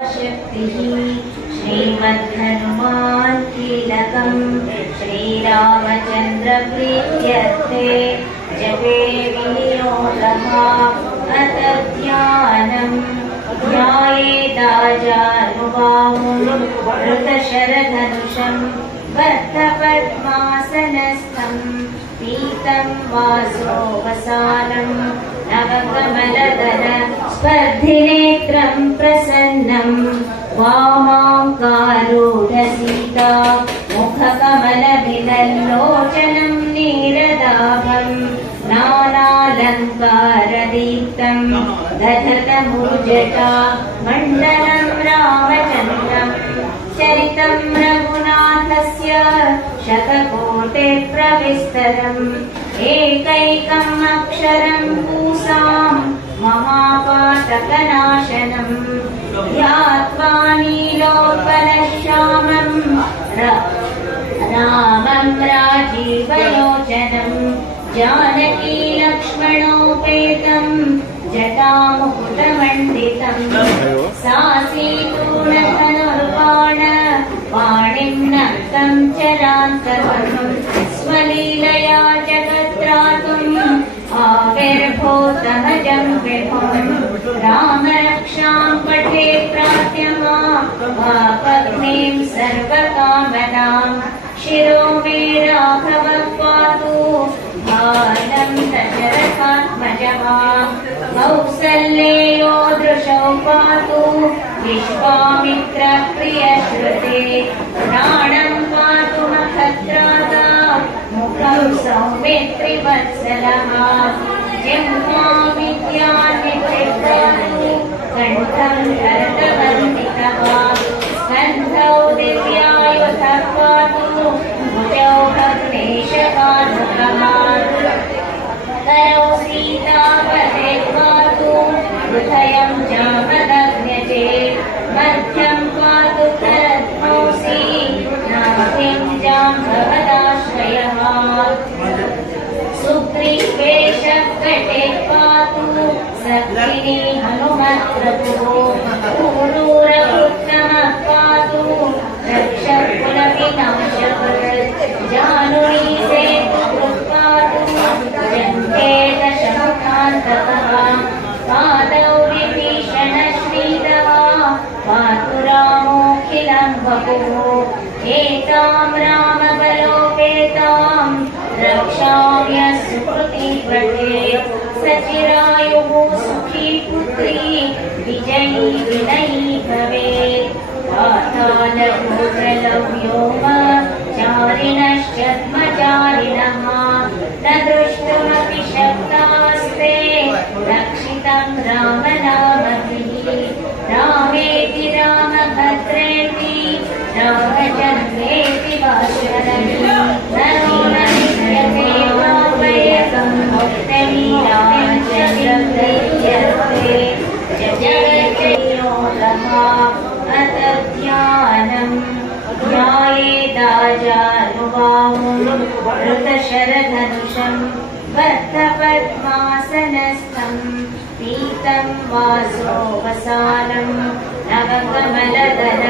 शक्तिः श्रीमद्हनुमान् कीलकं श्रीरामचन्द्र प्रीत्यर्थे जपे विनियोगः अथ ध्यानम् ध्यायेदाजानुबाहुं धृतशरधनुषं बद्धपद्मासनस्थं पीतं वासोवसानं नवकमलदल स्पर्धिनेत्रं प्रसन्नं वामाङ्कारूढसीता मुखकमलविलल्लोचनं नीरदाभं नानालङ्कारदीप्तं दधतमूर्जटा मण्डलं रामचन्द्रं चरितं रघुनाथस्य शतकोटिप्रविस्तरम् एकैकम् अक्षरं पूसां ममापातकनाशनम् ध्यात्वा नीलोत्पलश्यामं रामं राजीवलोचनं जानकी लक्ष्मणोपेतं जटामुकुटमण्डितं सासीतूणधनुर्बाण वाणिं नक्तं चरान्तकं स्वलीलया जगत्रातुम् आविर्भूतमजं विभुं रामरक्षां पठे प्रार्थ्यमा पत्नीं सर्वकामदां शिरो मे राघवः पातु बालं दशरथात्मजः कौसल्येयो दृशौ पातु विश्वामित्रप्रियश्रुते प्राणं पातु नखत्राता मुखं सौमित्रिवत्सलः जिह्वामित्यान्निपातु कण्ठं भरतवन्दितः स्कन्धौ दिव्यायुधः पातु भुजौ भग्नेशकानुकः करौ सीतापते पातु हृदयं जामदग्न्यजे मध्यं पातु करध्मौसि नास्तिं जाम्बवदाश्रयः सुग्रीवेशकटे पातु सखिनी हनुमत्प्रभुः पूरूरपुत्रमः पातु रक्षकुलविनाशः जानुनी सेतुकृत् पातु जङ्घेदशमुखान्तकः पादौ विभीषणश्रीधः पातु रामोऽखिलं वपुः एतां रामबलोपेतां रक्षाम्य सुकृतिव्रते सचिरायुः सुखी पुत्री विजयी विनयी भवेत् चारिणश्चद्मचारिणः न द्रष्टुमपि शक्तास्ते रक्षितं रामनामभिः रामेति रामभद्रेति रामचन्द्रेति भास्करः नरो न विद्यते वावयकं मुक्तवीरामचन्द्रं दैत्यर्थे जपयोगः अथ ध्यानम् ध्यायेदाजानुबाहुं धृतशरधनुषं बद्धपद्मासनस्थं पीतं वासोवसानं नवकमलदल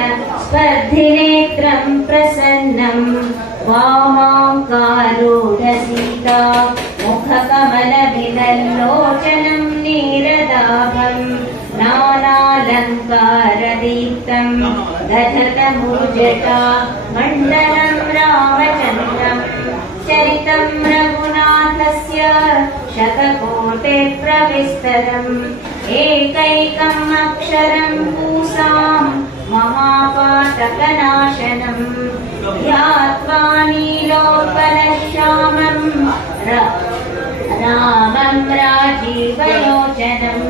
स्पर्धिनेत्रं प्रसन्नं वामाङ्कारूढसीता मुखकमलविलल्लोचनं नीरदाभं नानालङ्कारदीप्तं दधतमूर्जटा मण्डलं रामचन्द्रं चरितं रघुनाथस्य शतकोटिप्रविस्तरम् एकैकम् अक्षरं पूसां ममापातकनाशनम् ध्यात्वा नीलोत्पलश्यामं रामं राजीवलोचनं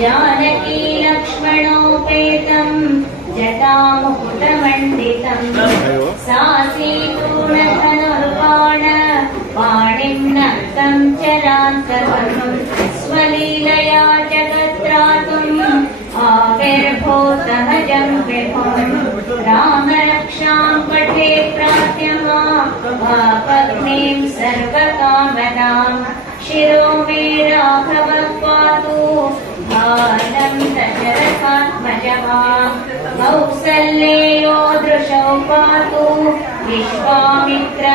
जानकी लक्ष्मणोपेतं जटामुकुटमण्डितं सासीतूणधनुर्बाण वाणिं नक्तं चरान्तकं स्वलीलया जगत्रातुम् आविर्भूतमजं विभुं रामरक्षां पठे प्रार्थ्यमा पत्नीं सर्वकामदां शिरो मे राघवः पातु बालं दशरथात्मजः कौसल्येयो दृशौ पातु विश्वामित्रप्रियः